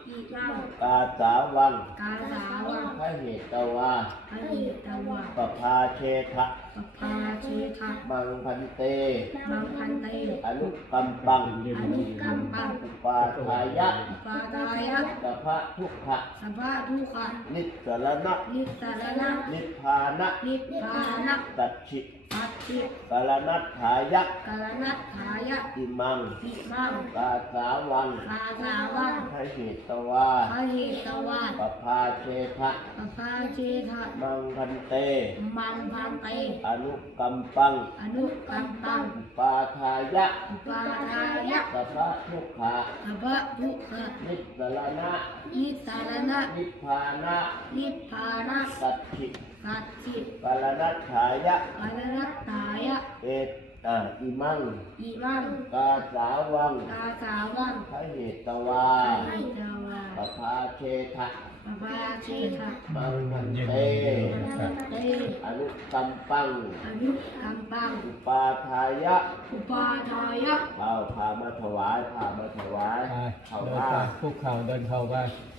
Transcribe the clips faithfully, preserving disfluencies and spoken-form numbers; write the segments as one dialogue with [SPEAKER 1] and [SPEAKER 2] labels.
[SPEAKER 1] อิมัง
[SPEAKER 2] กาสาวัง
[SPEAKER 1] กาสาวัง
[SPEAKER 2] พระเหตวา
[SPEAKER 1] พระหิตวา
[SPEAKER 2] ปภาเชทะ
[SPEAKER 1] ปภาเชทะ
[SPEAKER 2] มังพันเต
[SPEAKER 1] มังพันเต
[SPEAKER 2] อนุกัมปัง
[SPEAKER 1] อนุกัมปัง
[SPEAKER 2] อุปาทายะ
[SPEAKER 1] อุปาทายะ
[SPEAKER 2] สัพพะทุกขะ
[SPEAKER 1] สัพพะทุกขะ
[SPEAKER 2] นิสสรณะ
[SPEAKER 1] นิสสารณะ
[SPEAKER 2] นิพพานะ
[SPEAKER 1] นิพพานะ
[SPEAKER 2] ตัดฉิ
[SPEAKER 1] ปัจจิ
[SPEAKER 2] กาลนัตถายะ
[SPEAKER 1] กาลนัตถายะ
[SPEAKER 2] อิมัง
[SPEAKER 1] อิมัง
[SPEAKER 2] กาสาวัง
[SPEAKER 1] กาสาวัง
[SPEAKER 2] พระเหตวา
[SPEAKER 1] พระหิตวา
[SPEAKER 2] ปภาเชทะ
[SPEAKER 1] ปภาเชทะ
[SPEAKER 2] มังพันเต
[SPEAKER 1] มังพันเต
[SPEAKER 2] อนุกัมปัง
[SPEAKER 1] อนุกัมปัง
[SPEAKER 2] อุปาทายะ
[SPEAKER 1] อุปาทายะ
[SPEAKER 2] สัพพะทุกขะ
[SPEAKER 1] สัพพะทุกขะ
[SPEAKER 2] นิสสรณะ
[SPEAKER 1] นิสสารณะ
[SPEAKER 2] นิพพานะ
[SPEAKER 1] นิพพานะ
[SPEAKER 2] ตัดฉิ
[SPEAKER 1] ปัจจิ
[SPEAKER 2] กาลนัตถายะ
[SPEAKER 1] กาลนัตถายะ
[SPEAKER 2] เอตอ่าอิมัง
[SPEAKER 1] อิมัง
[SPEAKER 2] กาสาวัง
[SPEAKER 1] กาสาวัง
[SPEAKER 2] พระเหตวา
[SPEAKER 1] พระหิตวา
[SPEAKER 2] ปภาเชทะ
[SPEAKER 1] ปภาเชทะ
[SPEAKER 2] มังพันเต
[SPEAKER 1] เต
[SPEAKER 2] อนุกัมปัง
[SPEAKER 1] อนุกัมปัง
[SPEAKER 2] อุปาทายะ
[SPEAKER 1] อุปาทายะ
[SPEAKER 2] เอาพามาถวายพามาถวาย
[SPEAKER 3] ไป
[SPEAKER 2] เขา
[SPEAKER 3] เดิน
[SPEAKER 2] ว่า
[SPEAKER 3] ไปคุกเข่าเดินเข้าไป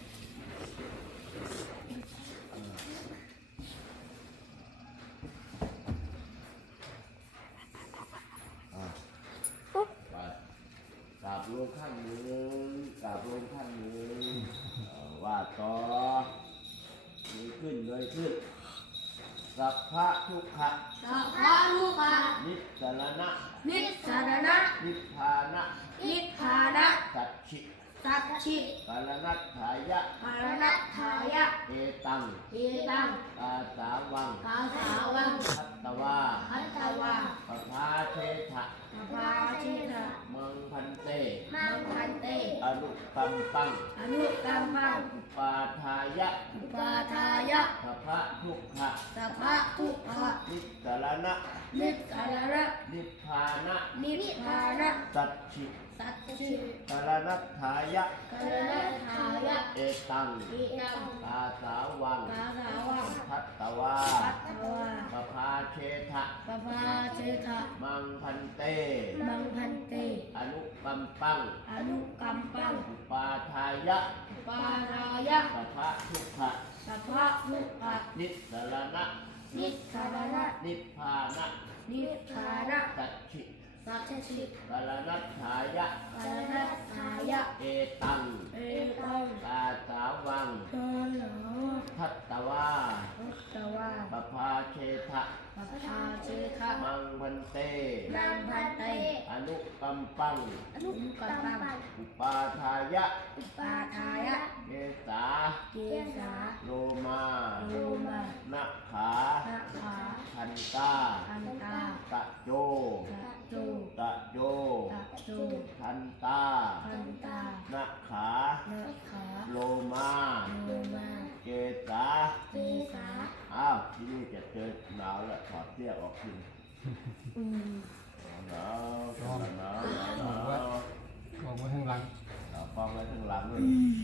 [SPEAKER 2] ไปกราบลงขั้นหนึ่งกราบลงขั้นหนึ่งเอ่อว่าต่อมีขึ้นเลยขึ้นสัพพะทุกขะ
[SPEAKER 1] สัพพะทุกขะ
[SPEAKER 2] นิสสรณะ
[SPEAKER 1] นิสสารณะ
[SPEAKER 2] นิพพานะ
[SPEAKER 1] นิพพานะ
[SPEAKER 2] สัจฉิ
[SPEAKER 1] สัจฉิ
[SPEAKER 2] กาลนัตถายะ
[SPEAKER 1] กาลนัตถายะ
[SPEAKER 2] เอตัง
[SPEAKER 1] เอตัง
[SPEAKER 2] กาสาวัง
[SPEAKER 1] กาสาวัง
[SPEAKER 2] ทัตตวา
[SPEAKER 1] พัตตวา
[SPEAKER 2] ปภาเชทะ
[SPEAKER 1] ปภาเชทะ
[SPEAKER 2] มังพันเต
[SPEAKER 1] มังพันเต
[SPEAKER 2] อนุกัมปัง
[SPEAKER 1] อนุกัมปัง
[SPEAKER 2] อุปาทายะ
[SPEAKER 1] อุปาทายะ
[SPEAKER 2] สัพพะทุกขะ
[SPEAKER 1] สัพพะทุกขะ
[SPEAKER 2] นิสสรณะ
[SPEAKER 1] นิสสารณะ
[SPEAKER 2] นิพพานะ
[SPEAKER 1] นิพพานะ
[SPEAKER 2] สัจฉิ
[SPEAKER 1] สัจฉิ
[SPEAKER 2] กาลนัตถายะ
[SPEAKER 1] กาลนัตถายะ
[SPEAKER 2] เอตัง
[SPEAKER 1] อิตัง
[SPEAKER 2] กาสาวัง
[SPEAKER 1] กาสาวัง
[SPEAKER 2] ทัตตวา
[SPEAKER 1] พัตตวา
[SPEAKER 2] ปภาเชทะ
[SPEAKER 1] ปภาเชทะ
[SPEAKER 2] มังพันเต
[SPEAKER 1] มังพันเต
[SPEAKER 2] อนุกัมปัง
[SPEAKER 1] อนุกัมปัง
[SPEAKER 2] อุปาทายะ
[SPEAKER 1] อุปาทายะ
[SPEAKER 2] สัพพะทุกขะ
[SPEAKER 1] สัพพะทุกขะ
[SPEAKER 2] นิสสรณะ
[SPEAKER 1] นิสสารณะ
[SPEAKER 2] นิพพานะ
[SPEAKER 1] นิพพานะ
[SPEAKER 2] สัจฉิ
[SPEAKER 1] สัจฉิ
[SPEAKER 2] กาลนัตถายะ
[SPEAKER 1] กาลนัตถายะ
[SPEAKER 2] เอตัง
[SPEAKER 1] เอตัง
[SPEAKER 2] กาสาวัง
[SPEAKER 1] กาลา
[SPEAKER 2] ทัตตวา
[SPEAKER 1] พุทธวา
[SPEAKER 2] ปภาเชทะ
[SPEAKER 1] ปภาเชทะ
[SPEAKER 2] มังพันเต
[SPEAKER 1] นังพันเต
[SPEAKER 2] อนุกัมปัง
[SPEAKER 1] อนุกัมปัง
[SPEAKER 2] อุปาทายะ
[SPEAKER 1] อุปาทายะ
[SPEAKER 2] เกสา
[SPEAKER 1] เกสา
[SPEAKER 2] โลมา
[SPEAKER 1] โลมา
[SPEAKER 2] นะขา
[SPEAKER 1] นาขา
[SPEAKER 2] ทันตา
[SPEAKER 1] อันตา
[SPEAKER 2] ตะโจ
[SPEAKER 1] ตะโจ
[SPEAKER 2] ตะโจ
[SPEAKER 1] ตะโจ
[SPEAKER 2] ทันตา
[SPEAKER 1] อันตา
[SPEAKER 2] นะขา
[SPEAKER 1] นาขา
[SPEAKER 2] โลมา
[SPEAKER 1] โลมา
[SPEAKER 2] เกสา
[SPEAKER 1] เกสา
[SPEAKER 2] อ้าวที่นี่จะเจอหนาวแล้วถอดเสื้อออกกิน
[SPEAKER 1] อืม
[SPEAKER 2] หนาวหนาวหนาวหนาวหนาว
[SPEAKER 3] มองไว้ข้างหลัง
[SPEAKER 2] เอาฟองไว้ข้างหลังเลย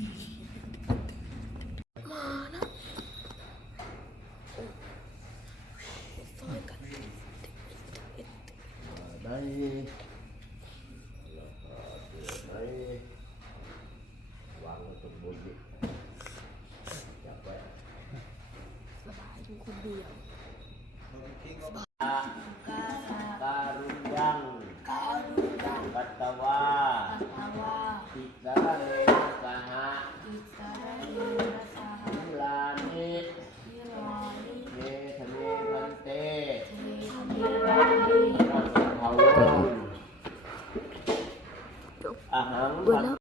[SPEAKER 2] ได้แล้วก็เดี๋ยวได้วางไว้ตรงบนดิจับไว้
[SPEAKER 1] สบายอยู่คนเดียว
[SPEAKER 2] กา
[SPEAKER 1] กาสา
[SPEAKER 2] การุญยัง
[SPEAKER 1] กาลุยัง
[SPEAKER 2] กัตตวา
[SPEAKER 1] ปัตตวา
[SPEAKER 2] ติสารเนนะสหะ
[SPEAKER 1] อิสระเนรสหะ
[SPEAKER 2] ทุลานิ
[SPEAKER 1] นิรานิ
[SPEAKER 2] เมธเนพันเต
[SPEAKER 1] เทเนรานิ
[SPEAKER 2] ภาวังอหังพัน